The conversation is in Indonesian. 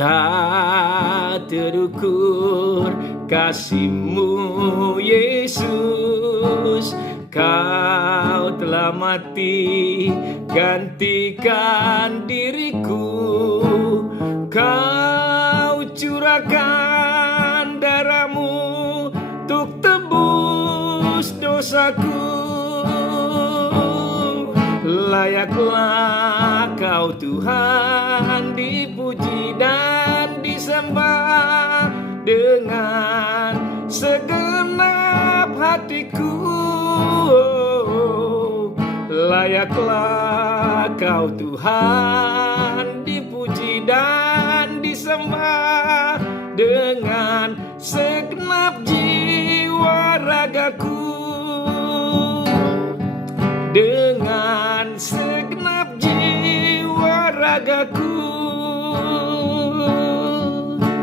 Tak terukur kasih-Mu Yesus, Kau telah mati gantikan diriku. Kau curahkan darah-Mu untuk tebus dosaku. Layaklah Kau Tuhan dipuji dan disembah dengan segenap hatiku. Layaklah Kau Tuhan dipuji dan disembah dengan segenap jiwa ragaku.